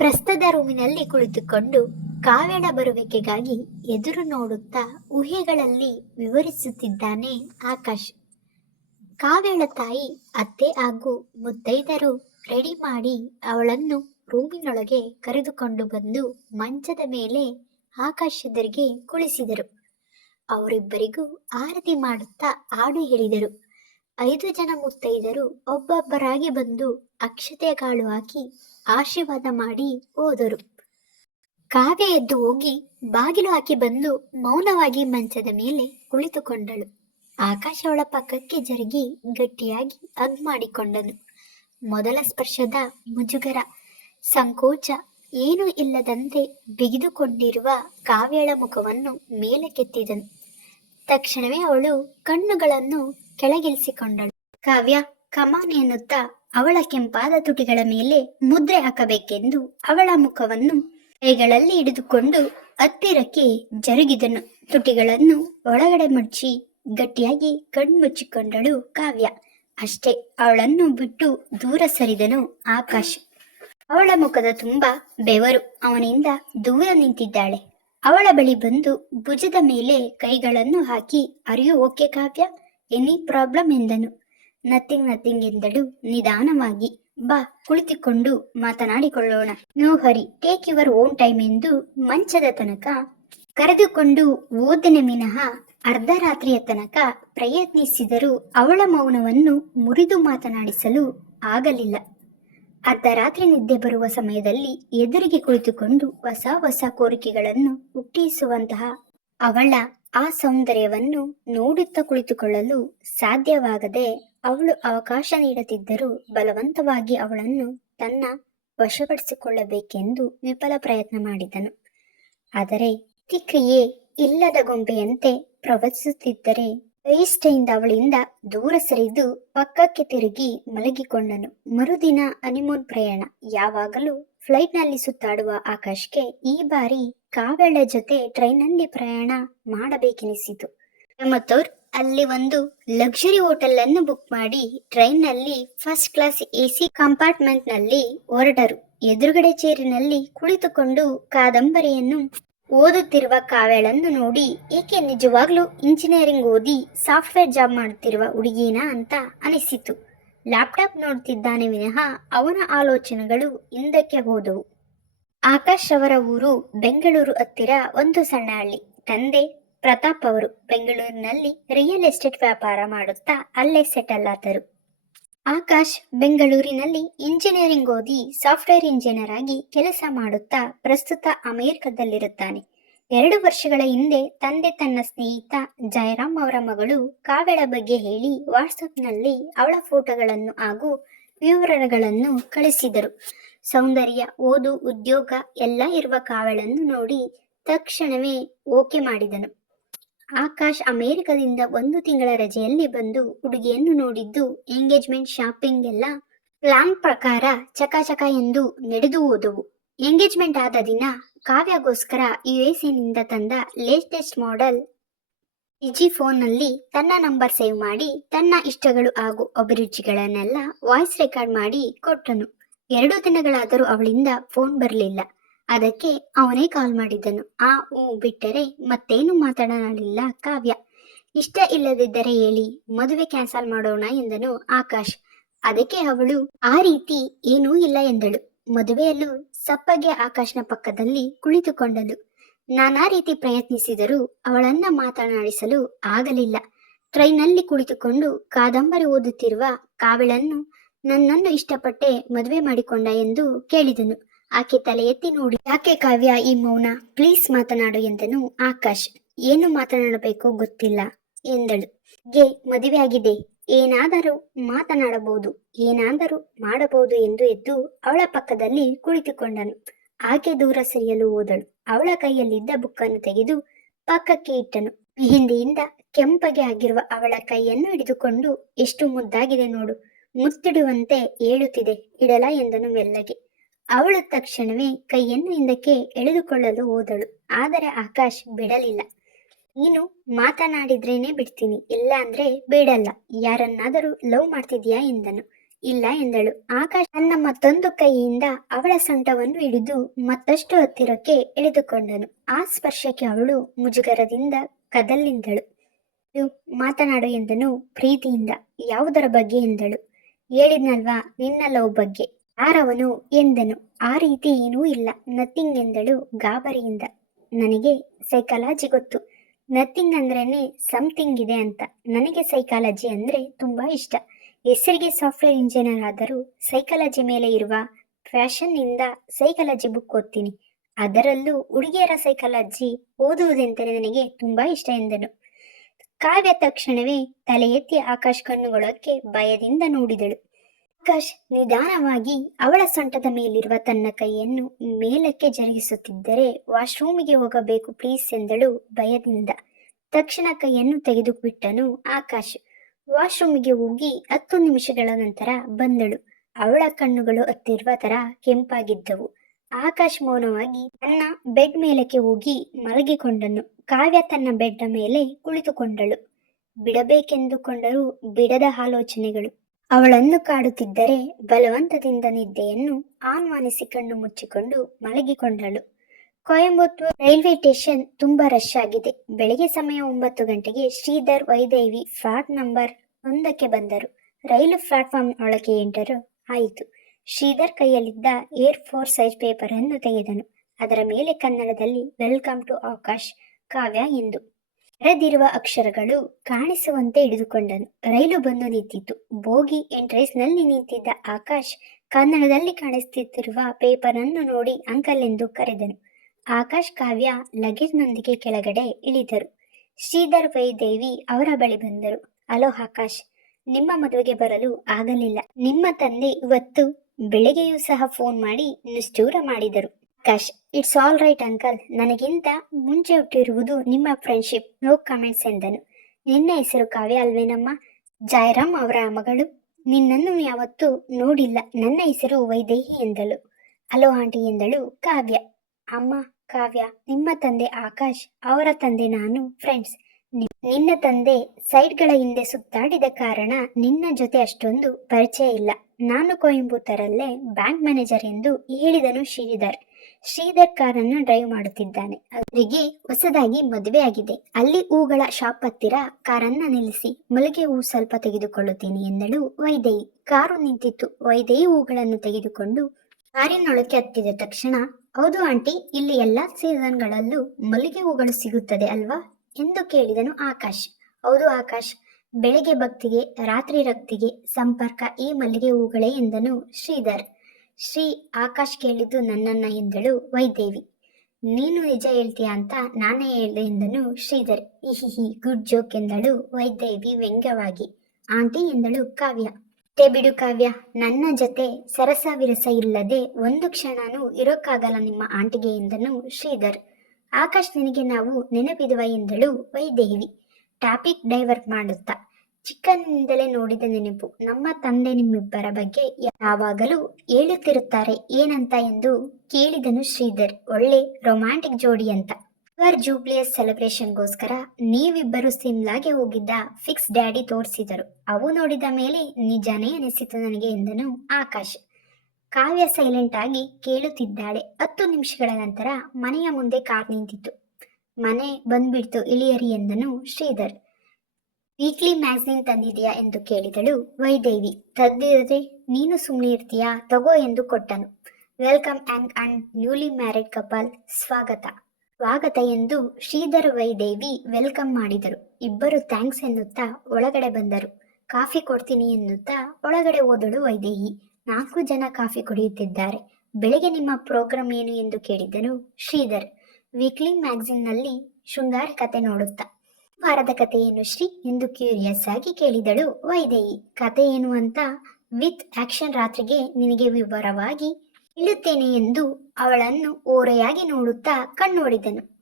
ಪ್ರಸ್ತದ ರೂಮಿನಲ್ಲಿ ಕುಳಿತುಕೊಂಡು ಕಾವ್ಯನ ಬರುವಿಕೆಗಾಗಿ ಎದುರು ನೋಡುತ್ತಾ ಊಹೆಗಳಲ್ಲಿ ವಿವರಿಸುತ್ತಿದ್ದಾನೆ ಆಕಾಶ್. ಕಾವ್ಯಳ ತಾಯಿ, ಅತ್ತೆ ಹಾಗೂ ಮುತ್ತೈದರು ರೆಡಿ ಮಾಡಿ ಅವಳನ್ನು ರೂಮಿನೊಳಗೆ ಕರೆದುಕೊಂಡು ಬಂದು ಮಂಚದ ಮೇಲೆ ಆಕಾಶ್ ಎದುರಿಗೆ ಕುಳಿಸಿದರು. ಅವರಿಬ್ಬರಿಗೂ ಆರತಿ ಮಾಡುತ್ತಾ ಹಾಡು ಹೇಳಿದರು. ಐದು ಜನ ಮುತ್ತೈದರು ಒಬ್ಬೊಬ್ಬರಾಗಿ ಬಂದು ಅಕ್ಷತೆ ಕಾಳು ಹಾಕಿ ಆಶೀರ್ವಾದ ಮಾಡಿ ಹೋದರು. ಕಾವ್ಯ ಎದ್ದು ಹೋಗಿ ಬಾಗಿಲು ಹಾಕಿ ಬಂದು ಮೌನವಾಗಿ ಮಂಚದ ಮೇಲೆ ಕುಳಿತುಕೊಂಡಳು. ಆಕಾಶ ಅವಳ ಪಕ್ಕಕ್ಕೆ ಜರುಗಿ ಗಟ್ಟಿಯಾಗಿ ಅಗ್ ಮಾಡಿಕೊಂಡನು. ಮೊದಲ ಸ್ಪರ್ಶದ ಮುಜುಗರ, ಸಂಕೋಚ ಏನೂ ಇಲ್ಲದಂತೆ ಬಿಗಿದುಕೊಂಡಿರುವ ಕಾವ್ಯಳ ಮುಖವನ್ನು ಮೇಲಕ್ಕೆತ್ತಿದನು. ತಕ್ಷಣವೇ ಅವಳು ಕಣ್ಣುಗಳನ್ನು ಕೆಳಗಿಳಿಸಿಕೊಂಡಳು. ಕಾವ್ಯ, ಕಮಾನ್ ಎನ್ನುತ್ತಾ ಅವಳ ಕೆಂಪಾದ ತುಟಿಗಳ ಮೇಲೆ ಮುದ್ರೆ ಹಾಕಬೇಕೆಂದು ಅವಳ ಮುಖವನ್ನು ಕೈಗಳಲ್ಲಿ ಹಿಡಿದುಕೊಂಡು ಹತ್ತಿರಕ್ಕೆ ಜರುಗಿದನು. ತುಟಿಗಳನ್ನು ಒಳಗಡೆ ಮುಚ್ಚಿ ಗಟ್ಟಿಯಾಗಿ ಕಣ್ಮುಚ್ಚಿಕೊಂಡಳು ಕಾವ್ಯ. ಅಷ್ಟೇ, ಅವಳನ್ನು ಬಿಟ್ಟು ದೂರ ಸರಿದನು ಆಕಾಶ್. ಅವಳ ಮುಖದ ತುಂಬಾ ಬೆವರು ಅವನಿಂದ ದೂರ ನಿಂತಿದ್ದಾಳೆ. ಅವಳ ಬಳಿ ಬಂದು ಭುಜದ ಮೇಲೆ ಕೈಗಳನ್ನು ಹಾಕಿ, ಅರಿಯು, ಓಕೆ ಕಾವ್ಯ, ಎನಿ ಪ್ರಾಬ್ಲಮ್? ಎಂದನು. ನಥಿಂಗ್ ನಥಿಂಗ್ ಎಂದಳು. ನಿಧಾನವಾಗಿ. ಬಾ, ಕುಳಿತುಕೊಂಡು ಮಾತನಾಡಿಕೊಳ್ಳೋಣ. No hurry take your own time ಎಂದು ಮಂಚದ ತನಕ ಕರೆದುಕೊಂಡು ಓದನೆ ಅರ್ಧ ಅರ್ಧರಾತ್ರಿಯ ತನಕ ಪ್ರಯತ್ನಿಸಿದರೂ ಅವಳ ಮೌನವನ್ನು ಮುರಿದು ಮಾತನಾಡಿಸಲು ಆಗಲಿಲ್ಲ. ಅರ್ಧರಾತ್ರಿ ನಿದ್ದೆ ಬರುವ ಸಮಯದಲ್ಲಿ ಎದುರಿಗೆ ಕುಳಿತುಕೊಂಡು ಹೊಸ ಹೊಸ ಕೋರಿಕೆಗಳನ್ನು ಹುಟ್ಟಿಸುವಂತಹ ಅವಳ ಆ ಸೌಂದರ್ಯವನ್ನು ನೋಡುತ್ತಾ ಕುಳಿತುಕೊಳ್ಳಲು ಸಾಧ್ಯವಾಗದೆ ಅವಳು ಅವಕಾಶ ನೀಡದಿದ್ದರೂ ಬಲವಂತವಾಗಿ ಅವಳನ್ನು ತನ್ನ ವಶಪಡಿಸಿಕೊಳ್ಳಬೇಕೆಂದು ವಿಫಲ ಪ್ರಯತ್ನ ಮಾಡಿದನು. ಆದರೆ ಪ್ರತಿಕ್ರಿಯೆ ಇಲ್ಲದ ಗೊಂಬೆಯಂತೆ ಪ್ರವಚಿಸುತ್ತಿದ್ದರೆ ಐಸ್ಟೈನ್ ಅವಳಿಂದ ದೂರ ಸರಿದು ಪಕ್ಕಕ್ಕೆ ತಿರುಗಿ ಮಲಗಿಕೊಂಡನು. ಮರುದಿನ ಅನಿಮೋನ್ ಪ್ರಯಾಣ. ಯಾವಾಗಲೂ ಫ್ಲೈಟ್ನಲ್ಲಿ ಸುತ್ತಾಡುವ ಆಕಾಶ್ಗೆ ಈ ಬಾರಿ ಕಾವ್ಯಳ ಜೊತೆ ಟ್ರೈನ್ನಲ್ಲಿ ಪ್ರಯಾಣ ಮಾಡಬೇಕೆನಿಸಿತು. ಮತ್ತೋರ್ ಅಲ್ಲಿ ಒಂದು ಲಕ್ಸುರಿ ಹೋಟೆಲ್ ಅನ್ನು ಬುಕ್ ಮಾಡಿ, ಟ್ರೈನ್ನಲ್ಲಿ ಫಸ್ಟ್ ಕ್ಲಾಸ್ ಎಸಿ ಕಂಪಾರ್ಟ್ಮೆಂಟ್ನಲ್ಲಿ ಹೊರಟರು. ಎದುರುಗಡೆ ಚೇರಿನಲ್ಲಿ ಕುಳಿತುಕೊಂಡು ಕಾದಂಬರಿಯನ್ನು ಓದುತ್ತಿರುವ ಕಾವ್ಯಳನ್ನು ನೋಡಿ, ಏಕೆ ನಿಜವಾಗ್ಲೂ ಇಂಜಿನಿಯರಿಂಗ್ ಓದಿ ಸಾಫ್ಟ್ವೇರ್ ಜಾಬ್ ಮಾಡುತ್ತಿರುವ ಹುಡುಗಿನ? ಅಂತ ಅನಿಸಿತು. ಲ್ಯಾಪ್ಟಾಪ್ ನೋಡ್ತಿದ್ದಾನೆ ವಿನಃ ಅವನ ಆಲೋಚನೆಗಳು ಹಿಂದಕ್ಕೆ ಹೋದವು. ಆಕಾಶ್ ಅವರ ಊರು ಬೆಂಗಳೂರು ಹತ್ತಿರ ಒಂದು ಸಣ್ಣ ಹಳ್ಳಿ. ತಂದೆ ಪ್ರತಾಪ್ ಅವರು ಬೆಂಗಳೂರಿನಲ್ಲಿ ರಿಯಲ್ ಎಸ್ಟೇಟ್ ವ್ಯಾಪಾರ ಮಾಡುತ್ತಾ ಅಲ್ಲೇ ಸೆಟಲ್ ಆದರು. ಆಕಾಶ್ ಬೆಂಗಳೂರಿನಲ್ಲಿ ಇಂಜಿನಿಯರಿಂಗ್ ಓದಿ ಸಾಫ್ಟ್ವೇರ್ ಇಂಜಿನಿಯರ್ ಆಗಿ ಕೆಲಸ ಮಾಡುತ್ತಾ ಪ್ರಸ್ತುತ ಅಮೆರಿಕದಲ್ಲಿರುತ್ತಾನೆ. ಎರಡು ವರ್ಷಗಳ ಹಿಂದೆ ತಂದೆ ತನ್ನ ಸ್ನೇಹಿತ ಜಯರಾಮ್ ಅವರ ಮಗಳು ಕಾವ್ಯಳ ಬಗ್ಗೆ ಹೇಳಿ ವಾಟ್ಸಪ್ನಲ್ಲಿ ಅವಳ ಫೋಟೋಗಳನ್ನು ಹಾಗೂ ವಿವರಗಳನ್ನು ಕಳಿಸಿದರು. ಸೌಂದರ್ಯ, ಓದು, ಉದ್ಯೋಗ ಎಲ್ಲ ಇರುವ ಕಾವ್ಯಳನ್ನು ನೋಡಿ ತಕ್ಷಣವೇ ಓಕೆ ಮಾಡಿದನು. ಆಕಾಶ್ ಅಮೆರಿಕದಿಂದ ಒಂದು ತಿಂಗಳ ರಜೆಯಲ್ಲಿ ಬಂದು ಹುಡುಗಿಯನ್ನು ನೋಡಿದ್ದು, ಎಂಗೇಜ್ಮೆಂಟ್ ಶಾಪಿಂಗ್ ಎಲ್ಲ ಪ್ಲಾನ್ ಪ್ರಕಾರ ಚಕಾಚಕ ಎಂದು ನಡೆದು ಹೋದವು. ಎಂಗೇಜ್ಮೆಂಟ್ ಆದ ದಿನ ಕಾವ್ಯಗೋಸ್ಕರ ಯು ಎಸ್ ಎನಿಂದ ತಂದ ಲೇಟೆಸ್ಟ್ ಮಾಡೆಲ್ ಇಜಿ ಫೋನ್ನಲ್ಲಿ ತನ್ನ ನಂಬರ್ ಸೇವ್ ಮಾಡಿ, ತನ್ನ ಇಷ್ಟಗಳು ಹಾಗೂ ಅಭಿರುಚಿಗಳನ್ನೆಲ್ಲ ವಾಯ್ಸ್ ರೆಕಾರ್ಡ್ ಮಾಡಿ ಕೊಟ್ಟನು. ಎರಡು ದಿನಗಳಾದರೂ ಅವಳಿಂದ ಫೋನ್ ಬರಲಿಲ್ಲ. ಅದಕ್ಕೆ ಅವನೇ ಕಾಲ್ ಮಾಡಿದ್ದನು. ಆ ಹೂ ಬಿಟ್ಟರೆ ಮತ್ತೇನು ಮಾತನಾಡಲಿಲ್ಲ ಕಾವ್ಯ. ಇಷ್ಟ ಇಲ್ಲದಿದ್ದರೆ ಹೇಳಿ, ಮದುವೆ ಕ್ಯಾನ್ಸಲ್ ಮಾಡೋಣ ಎಂದನು ಆಕಾಶ್. ಅದಕ್ಕೆ ಅವಳು, ಆ ರೀತಿ ಏನೂ ಇಲ್ಲ ಎಂದಳು. ಮದುವೆಯಲ್ಲೂ ಸಪ್ಪಗೆ ಆಕಾಶ್ನ ಪಕ್ಕದಲ್ಲಿ ಕುಳಿತುಕೊಂಡಳು. ನಾನಾ ರೀತಿ ಪ್ರಯತ್ನಿಸಿದರೂ ಅವಳನ್ನ ಮಾತನಾಡಿಸಲು ಆಗಲಿಲ್ಲ. ಟ್ರೈನಲ್ಲಿ ಕುಳಿತುಕೊಂಡು ಕಾದಂಬರಿ ಓದುತ್ತಿರುವ ಕಾವಳನ್ನು ನನ್ನನ್ನು ಇಷ್ಟಪಟ್ಟೆ ಮದುವೆ ಮಾಡಿಕೊಂಡ ಎಂದು ಕೇಳಿದನು. ಆಕೆ ತಲೆ ಎತ್ತಿ ನೋಡಿ, ಯಾಕೆ ಕಾವ್ಯ ಈ ಮೌನ? ಪ್ಲೀಸ್ ಮಾತನಾಡು ಎಂದನು ಆಕಾಶ್. ಏನು ಮಾತನಾಡಬೇಕು ಗೊತ್ತಿಲ್ಲ ಎಂದಳು. ಗೆ ಮದುವೆ ಆಗಿದೆ. ಏನಾದರೂ ಮಾತನಾಡಬಹುದು, ಏನಾದರೂ ಮಾಡಬಹುದು ಎಂದು ಎದ್ದು ಅವಳ ಪಕ್ಕದಲ್ಲಿ ಕುಳಿತುಕೊಂಡನು. ಆಕೆ ದೂರ ಸರಿಯಲು ಹೋದಳು. ಅವಳ ಕೈಯಲ್ಲಿದ್ದ ಬುಕ್ಕನ್ನು ತೆಗೆದು ಪಕ್ಕಕ್ಕೆ ಇಟ್ಟನು. ಹಿಂದೆಯಿಂದ ಕೆಂಪಗೆ ಆಗಿರುವ ಅವಳ ಕೈಯನ್ನು ಹಿಡಿದುಕೊಂಡು, ಎಷ್ಟು ಮುದ್ದಾಗಿದೆ ನೋಡು, ಮುತ್ತಿಡುವಂತೆ ಹೇಳುತ್ತಿದೆ ಇಡಲ ಎಂದನು ಮೆಲ್ಲಗೆ. ಅವಳು ತಕ್ಷಣವೇ ಕೈಯನ್ನು ಹಿಂದಕ್ಕೆ ಎಳೆದುಕೊಳ್ಳಲು ಹೋದಳು. ಆದರೆ ಆಕಾಶ್ ಬಿಡಲಿಲ್ಲ. ನೀನು ಮಾತನಾಡಿದ್ರೇನೆ ಬಿಡ್ತೀನಿ, ಇಲ್ಲ ಅಂದ್ರೆ ಬೇಡಲ್ಲ. ಯಾರನ್ನಾದರೂ ಲವ್ ಮಾಡ್ತಿದ್ಯಾ ಎಂದನು. ಇಲ್ಲ ಎಂದಳು. ಆಕಾಶ್ ತನ್ನ ಮತ್ತೊಂದು ಕೈಯಿಂದ ಅವಳ ಸೊಂಟವನ್ನು ಹಿಡಿದು ಮತ್ತಷ್ಟು ಹತ್ತಿರಕ್ಕೆ ಎಳೆದುಕೊಂಡನು. ಆ ಸ್ಪರ್ಶಕ್ಕೆ ಅವಳು ಮುಜುಗರದಿಂದ ಕದಲ್ಲಿಂದಳು "ಇದು ಮಾತನಾಡು ಎಂದನು ಪ್ರೀತಿಯಿಂದ. ಯಾವುದರ ಬಗ್ಗೆ? ಎಂದಳು. ಹೇಳಿದ್ನಲ್ವಾ ನಿನ್ನ ಲವ್ ಬಗ್ಗೆ? ಯಾರವನು ಎಂದನು. ಆ ರೀತಿ ಏನೂ ಇಲ್ಲ. ನಥಿಂಗ್ ಎಂದಳು ಗಾಬರಿಯಿಂದ. ನನಗೆ ಸೈಕಾಲಜಿ ಗೊತ್ತು. ನಥಿಂಗ್ ಅಂದ್ರೇನೆ ಸಮಥಿಂಗ್ ಇದೆ ಅಂತ. ನನಗೆ ಸೈಕಾಲಜಿ ಅಂದ್ರೆ ತುಂಬಾ ಇಷ್ಟ. ಹೆಸರಿಗೆ ಸಾಫ್ಟ್ವೇರ್ ಇಂಜಿನಿಯರ್ ಆದರೂ ಸೈಕಾಲಜಿ ಮೇಲೆ ಇರುವ ಫ್ಯಾಷನ್ನಿಂದ ಸೈಕಾಲಜಿ ಬುಕ್ ಓದ್ತೀನಿ. ಅದರಲ್ಲೂ ಹುಡುಗಿಯರ ಸೈಕಾಲಜಿ ಓದುವುದೆಂದರೆ ನನಗೆ ತುಂಬಾ ಇಷ್ಟ ಎಂದನು. ಕಾವ್ಯ ತಕ್ಷಣವೇ ತಲೆ ಎತ್ತಿ ಆಕಾಶ್ ಕಣ್ಣುಗಳಕ್ಕೆ ಭಯದಿಂದ ನೋಡಿದಳು. ಆಕಾಶ್ ನಿಧಾನವಾಗಿ ಅವಳ ಸೊಂಟದ ಮೇಲಿರುವ ತನ್ನ ಕೈಯನ್ನು ಮೇಲಕ್ಕೆ ಜರುಗಿಸುತ್ತಿದ್ದರೆ, ವಾಶ್ರೂಮಿಗೆ ಹೋಗಬೇಕು ಪ್ಲೀಸ್ ಎಂದಳು ಭಯದಿಂದ. ತಕ್ಷಣ ಕೈಯನ್ನು ತೆಗೆದುಬಿಟ್ಟನು ಆಕಾಶ್. ವಾಶ್ರೂಮಿಗೆ ಹೋಗಿ ಹತ್ತು ನಿಮಿಷಗಳ ನಂತರ ಬಂದಳು. ಅವಳ ಕಣ್ಣುಗಳು ಹತ್ತಿರುವ ತರ ಕೆಂಪಾಗಿದ್ದವು. ಆಕಾಶ್ ಮೌನವಾಗಿ ತನ್ನ ಬೆಡ್ ಮೇಲಕ್ಕೆ ಹೋಗಿ ಮಲಗಿಕೊಂಡನು. ಕಾವ್ಯ ತನ್ನ ಬೆಡ್ನ ಮೇಲೆ ಕುಳಿತುಕೊಂಡಳು. ಬಿಡಬೇಕೆಂದುಕೊಂಡರೂ ಬಿಡದ ಆಲೋಚನೆಗಳು. ಅವಳನ್ನು ಕಾಡುತ್ತಿದ್ದರೆ ಬಲವಂತದಿಂದ ನಿದ್ದೆಯನ್ನು ಆನ್ವಾನಿಸಿ ಕಣ್ಣು ಮುಚ್ಚಿಕೊಂಡು ಮಲಗಿಕೊಂಡಳು. ಕೊಯಂಬತ್ತೂರು ರೈಲ್ವೆ ಸ್ಟೇಷನ್ ತುಂಬಾ ರಶ್ ಆಗಿದೆ. ಬೆಳಿಗ್ಗೆ ಸಮಯ ಒಂಬತ್ತು ಗಂಟೆಗೆ ಶ್ರೀಧರ್ ವೈದೇವಿ ಫ್ಲಾಟ್ ನಂಬರ್ ಒಂದಕ್ಕೆ ಬಂದರು. ರೈಲು ಪ್ಲಾಟ್ಫಾರ್ಮ್ ಒಳಗೆ ಎಂಟರು ಆಯಿತು. ಶ್ರೀಧರ್ ಕೈಯಲ್ಲಿದ್ದ ಏರ್ ಫೋರ್ಸ್ ಸೈಜ್ ಪೇಪರ್ ಅನ್ನು ತೆಗೆದನು. ಅದರ ಮೇಲೆ ಕನ್ನಡದಲ್ಲಿ ವೆಲ್ಕಮ್ ಟು ಆಕಾಶ್ ಕಾವ್ಯ ಎಂದು. ಬರೆದಿರುವ ಅಕ್ಷರಗಳು ಕಾಣಿಸುವಂತೆ ಹಿಡಿದುಕೊಂಡನು. ರೈಲು ಬಂದು ನಿಂತಿತು ಬೋಗಿ ಎಂಟ್ರೇಸ್ನಲ್ಲಿ ನಿಂತಿದ್ದ ಆಕಾಶ್ ಕನ್ನಡದಲ್ಲಿ ಕಾಣಿಸುತ್ತಿರುವ ಪೇಪರ್ ಅನ್ನು ನೋಡಿ ಅಂಕಲ್ ಎಂದು ಕರೆದನು. ಆಕಾಶ್ ಕಾವ್ಯ ಲಗೇಜ್ನೊಂದಿಗೆ ಕೆಳಗಡೆ ಇಳಿದರು. ಶ್ರೀಧರ್ ವೈದೇವಿ ಅವರ ಬಳಿ ಬಂದರು. ಅಲೋ ಆಕಾಶ್, ನಿಮ್ಮ ಮದುವೆಗೆ ಬರಲು ಆಗಲಿಲ್ಲ. ನಿಮ್ಮ ತಂದೆ ಇವತ್ತು ಬೆಳಿಗ್ಗೆಯೂ ಸಹ ಫೋನ್ ಮಾಡಿ ನಿಷ್ಠೂರ ಮಾಡಿದರು. Akash it's all right uncle ನನಗಿಂತ ಮುಂಚೆ ಹುಟ್ಟಿರುವುದು ನಿಮ್ಮ ಫ್ರೆಂಡ್ಶಿಪ್ ನೋ ಕಮೆಂಟ್ಸ್ ಎಂದನು. ನಿನ್ನ ಹೆಸರು ಕಾವ್ಯ ಅಲ್ವೇನಮ್ಮ ಜೈರಾಮ್ ಅವರ ಮಗಳು. ನಿನ್ನನ್ನು ಯಾವತ್ತೂ ನೋಡಿಲ್ಲ. ನನ್ನ ಹೆಸರು ವೈದೇಹಿ ಎಂದಳು. ಹಲೋ ಆಂಟಿ ಎಂದಳು ಕಾವ್ಯ. ಅಮ್ಮ, ಕಾವ್ಯ, ನಿಮ್ಮ ತಂದೆ ಆಕಾಶ್, ಅವರ ತಂದೆ ನಾನು ಫ್ರೆಂಡ್ಸ್ ನಿನ್ನ ತಂದೆ ಸೈಡ್ಗಳ ಹಿಂದೆ ಸುತ್ತಾಡಿದ ಕಾರಣ ನಿನ್ನ ಜೊತೆ ಅಷ್ಟೊಂದು ಪರಿಚಯ ಇಲ್ಲ. ನಾನು ಕೊಯಂಬತ್ತೂರಲ್ಲೇ ಬ್ಯಾಂಕ್ ಮ್ಯಾನೇಜರ್ ಎಂದು ಹೇಳಿದನು ಶ್ರೀಧರ್. ಶ್ರೀಧರ್ ಕಾರನ್ನು ಡ್ರೈವ್ ಮಾಡುತ್ತಿದ್ದಾನೆ. ಅವರಿಗೆ ಹೊಸದಾಗಿ ಮದುವೆ ಆಗಿದೆ. ಅಲ್ಲಿ ಹೂಗಳ ಶಾಪ್ ಹತ್ತಿರ ಕಾರನ್ನ ನಿಲ್ಲಿಸಿ, ಮಲ್ಲಿಗೆ ಹೂ ಸ್ವಲ್ಪ ತೆಗೆದುಕೊಳ್ಳುತ್ತೇನೆ ಎಂದಳು ವೈದೇಯಿ ಕಾರು ನಿಂತಿತ್ತು. ವೈದೇಯಿ ಹೂಗಳನ್ನು ತೆಗೆದುಕೊಂಡು ಕಾರಿನೊಳಕ್ಕೆ ಹತ್ತಿದ ತಕ್ಷಣ, ಹೌದು ಆಂಟಿ, ಇಲ್ಲಿ ಎಲ್ಲಾ ಸೀಸನ್ಗಳಲ್ಲೂ ಮಲ್ಲಿಗೆ ಹೂಗಳು ಸಿಗುತ್ತದೆ ಅಲ್ವಾ? ಎಂದು ಕೇಳಿದನು ಆಕಾಶ್. ಹೌದು ಆಕಾಶ್, ಬೆಳಗ್ಗೆ ಭಕ್ತಿಗೆ, ರಾತ್ರಿ ರಕ್ತಿಗೆ ಸಂಪರ್ಕ ಈ ಮಲ್ಲಿಗೆ ಹೂಗಳೇ ಎಂದನು ಶ್ರೀಧರ್. ಶ್ರೀ ಆಕಾಶ್ ಕೇಳಿದ್ದು ನನ್ನನ್ನ ಎಂದಳು ವೈದೇವಿ. ನೀನು ನಿಜ ಹೇಳ್ತೀಯಾ ಅಂತ ನಾನೇ ಹೇಳಿದೆ ಎಂದನು ಶ್ರೀಧರ್. ಇಹಿಹಿ, ಗುಡ್ ಜೋಕ್ ಎಂದಳು ವೈದೇವಿ ವ್ಯಂಗ್ಯವಾಗಿ. ಆಂಟಿ ಎಂದಳು ಕಾವ್ಯ. ತೇ ಬಿಡು ಕಾವ್ಯ, ನನ್ನ ಜೊತೆ ಸರಸ ವಿರಸ ಇಲ್ಲದೆ ಒಂದು ಕ್ಷಣನೂ ಇರೋಕ್ಕಾಗಲ್ಲ ನಿಮ್ಮ ಆಂಟಿಗೆ ಎಂದನು ಶ್ರೀಧರ್. ಆಕಾಶ್ ನಿನಗೆ ನಾವು ನೆನಪಿದುವ ಎಂದಳು ವೈದೇವಿ. ಟಾಪಿಕ್ ಡೈವರ್ಟ್ ಮಾಡುತ್ತಾ. ಚಿಕ್ಕಂದಿನಿಂದಲೇ ನೋಡಿದ ನೆನಪು ನಮ್ಮ ತಂದೆ ನಿಮ್ಮಿಬ್ಬರ ಬಗ್ಗೆ ಯಾವಾಗಲೂ ಹೇಳುತ್ತಿರುತ್ತಾರೆ, ಏನಂತ? ಎಂದು ಕೇಳಿದನು ಶ್ರೀಧರ್. ಒಳ್ಳೆ ರೊಮ್ಯಾಂಟಿಕ್ ಜೋಡಿ ಅಂತ. ಇವರ್ ಜೂಬ್ಲಿಯಸ್ ಸೆಲೆಬ್ರೇಷನ್ಗೋಸ್ಕರ ನೀವಿಬ್ಬರು ಸಿಮ್ಲಾಗೆ ಹೋಗಿದ್ದ ಫಿಕ್ಸ್ ಡ್ಯಾಡಿ ತೋರಿಸಿದರು. ಅವು ನೋಡಿದ ಮೇಲೆ ನಿಜಾನೇ ಅನಿಸಿತು ನನಗೆ ಎಂದನು ಆಕಾಶ್. ಕಾವ್ಯ ಸೈಲೆಂಟ್ ಆಗಿ ಕೇಳುತ್ತಿದ್ದಾಳೆ. ಹತ್ತು ನಿಮಿಷಗಳ ನಂತರ ಮನೆಯ ಮುಂದೆ ಕಾರ್ ನಿಂತಿತು ಮನೆ ಬಂದ್ಬಿಡ್ತು, ಇಳಿಯರಿ ಎಂದನು ಶ್ರೀಧರ್. ವೀಕ್ಲಿ ಮ್ಯಾಗ್ಝಿನ್ ತಂದಿದೆಯಾ ಎಂದು ಕೇಳಿದಳು ವೈದೇವಿ. ತಂದಿರದೆ ನೀನು ಸುಮ್ಮನೆ ಇರ್ತೀಯಾ? ತಗೋ ಎಂದು ಕೊಟ್ಟನು. Welcome and and newly married couple, ಸ್ವಾಗತ. ಸ್ವಾಗತ ಎಂದು ಶ್ರೀಧರ್ ವೈದೇವಿ ವೆಲ್ಕಮ್ ಮಾಡಿದರು. ಇಬ್ಬರು ಥ್ಯಾಂಕ್ಸ್ ಎನ್ನುತ್ತಾ ಒಳಗಡೆ ಬಂದರು. ಕಾಫಿ ಕೊಡ್ತೀನಿ ಎನ್ನುತ್ತಾ ಒಳಗಡೆ ಓದಳು ವೈದೇಹಿ. ನಾಲ್ಕು ಜನ ಕಾಫಿ ಕುಡಿಯುತ್ತಿದ್ದಾರೆ. ಬೆಳಿಗ್ಗೆ ನಿಮ್ಮ ಪ್ರೋಗ್ರಾಮ್ ಏನು ಎಂದು ಕೇಳಿದನು ಶ್ರೀಧರ್. ವೀಕ್ಲಿ ಮ್ಯಾಗ್ಝಿನ್ನಲ್ಲಿ ಶೃಂಗಾರ ಕತೆ ನೋಡುತ್ತಾ ವಾರದ ಕಥೆಯನ್ನು ಶ್ರೀ ಎಂದು ಕ್ಯೂರಿಯಸ್ ಆಗಿ ಕೇಳಿದಳು ವೈದೇಹಿ. ಕತೆ ಏನು ಅಂತ ವಿತ್ ಆಕ್ಷನ್ ರಾತ್ರಿಗೆ ನಿನಗೆ ವಿವರವಾಗಿ ಹೇಳುತ್ತೇನೆ ಎಂದು ಅವಳನ್ನು ಓರೆಯಾಗಿ ನೋಡುತ್ತಾ ಕಣ್ಣೋಡಿದನು.